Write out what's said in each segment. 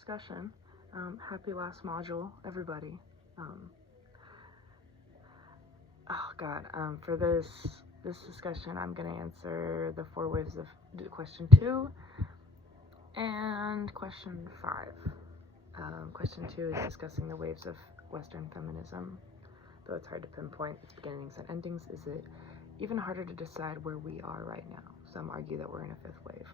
discussion. Happy last module, everybody. Oh God, for this discussion, I'm gonna answer the 4 waves of question 2 and question 5. Question 2 is discussing the waves of Western feminism. Though it's hard to pinpoint its beginnings and endings, is it even harder to decide where we are right now? Some argue that we're in a 5th wave.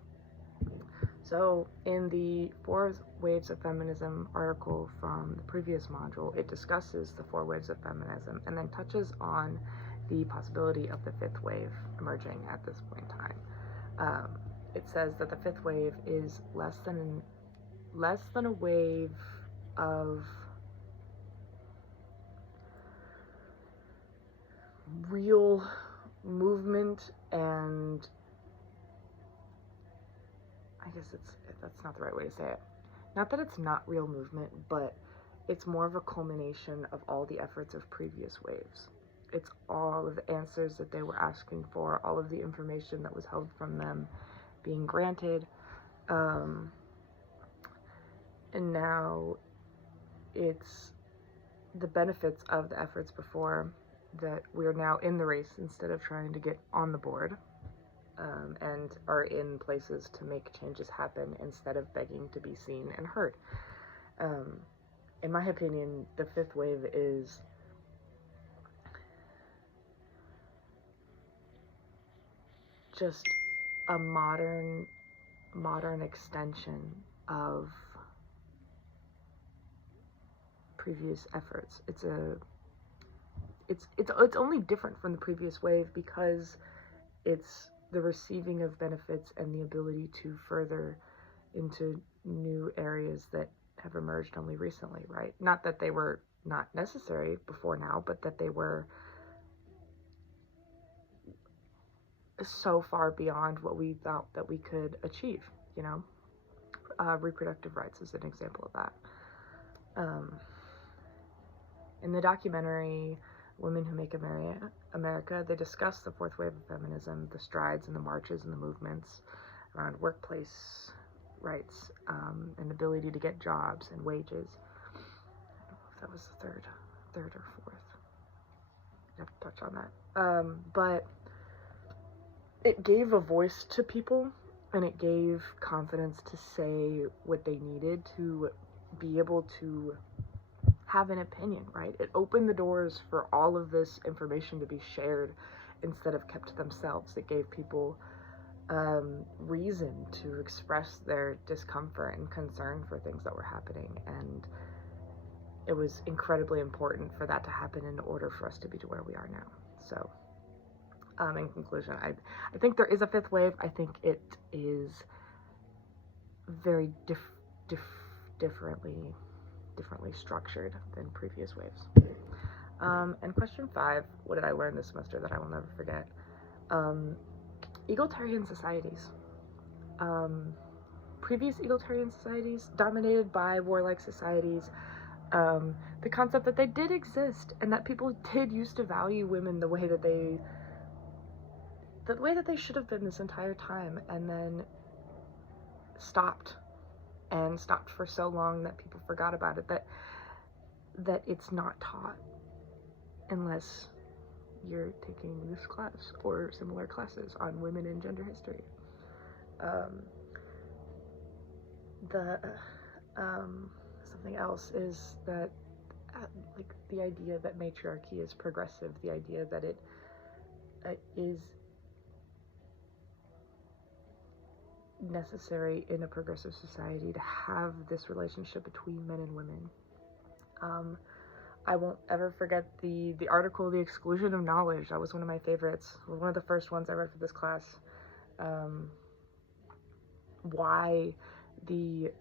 So in the 4 Waves of Feminism article from the previous module, it discusses the 4 waves of feminism and then touches on the possibility of the 5th wave emerging at this point in time. It says that the 5th wave is less than a wave of real movement, and I guess that's not the right way to say it. Not that it's not real movement, but it's more of a culmination of all the efforts of previous waves. It's all of the answers that they were asking for, all of the information that was held from them being granted, and now it's the benefits of the efforts before that we are now in the race instead of trying to get on the board. And are in places to make changes happen instead of begging to be seen and heard. In my opinion, the 5th wave is just a modern extension of previous efforts. It's only different from the previous wave because it's the receiving of benefits and the ability to further into new areas that have emerged only recently, right? Not that they were not necessary before now, but that they were so far beyond what we thought that we could achieve, you know? Reproductive rights is an example of that. In the documentary Women Who Make America, they discuss the 4th wave of feminism, the strides and the marches and the movements around workplace rights, and ability to get jobs and wages. I don't know if that was the third or 4th. I have to touch on that. But it gave a voice to people, and it gave confidence to say what they needed to be able to have an opinion, right? It opened the doors for all of this information to be shared instead of kept to themselves. It gave people reason to express their discomfort and concern for things that were happening, and it was incredibly important for that to happen in order for us to be to where we are now. So, in conclusion, I think there is a 5th wave. I think it is very differently structured than previous waves. And question 5, what did I learn this semester that I will never forget? Egalitarian societies. Previous egalitarian societies dominated by warlike societies, the concept that they did exist and that people did used to value women the way that they should have been this entire time, and then stopped for so long that people forgot about it, that it's not taught unless you're taking this class or similar classes on women and gender history. Something else is that like the idea that matriarchy is progressive, the idea that it is necessary in a progressive society to have this relationship between men and women. I won't ever forget the article, The Exclusion of Knowledge. That was one of my favorites. It was one of the first ones I read for this class. Why the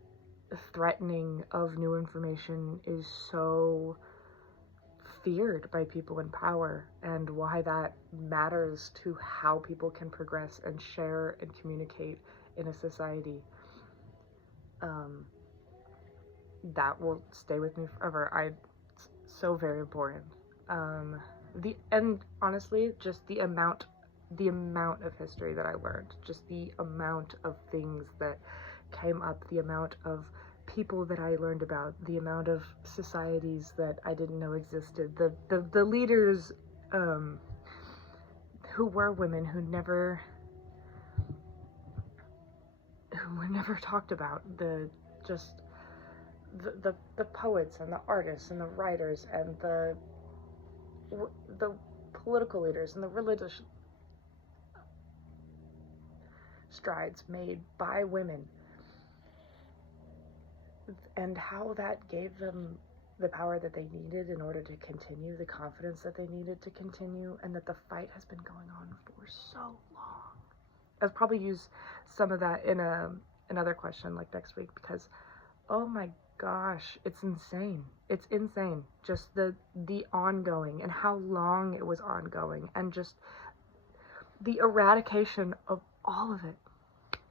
threatening of new information is so feared by people in power, and why that matters to how people can progress and share and communicate in a society. That will stay with me forever. It's so very important. And honestly, just the amount of history that I learned, just the amount of things that came up, the amount of people that I learned about, the amount of societies that I didn't know existed, the leaders who were women who were never talked about, the poets and the artists and the writers and the political leaders and the religious strides made by women, and how that gave them the power that they needed in order to continue, the confidence that they needed to continue, and that the fight has been going on for so long. I'll probably use some of that in another question like next week, because oh my gosh, it's insane. It's insane. Just the ongoing, and how long it was ongoing, and just the eradication of all of it.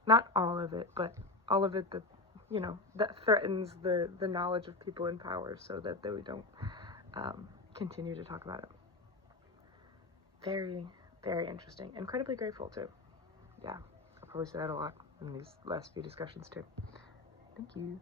Not all of it, but all of it that, you know, that threatens the knowledge of people in power, so that we don't continue to talk about it. Very, very interesting. Incredibly grateful too. Yeah, I'll probably say that a lot in these last few discussions too. Thank you.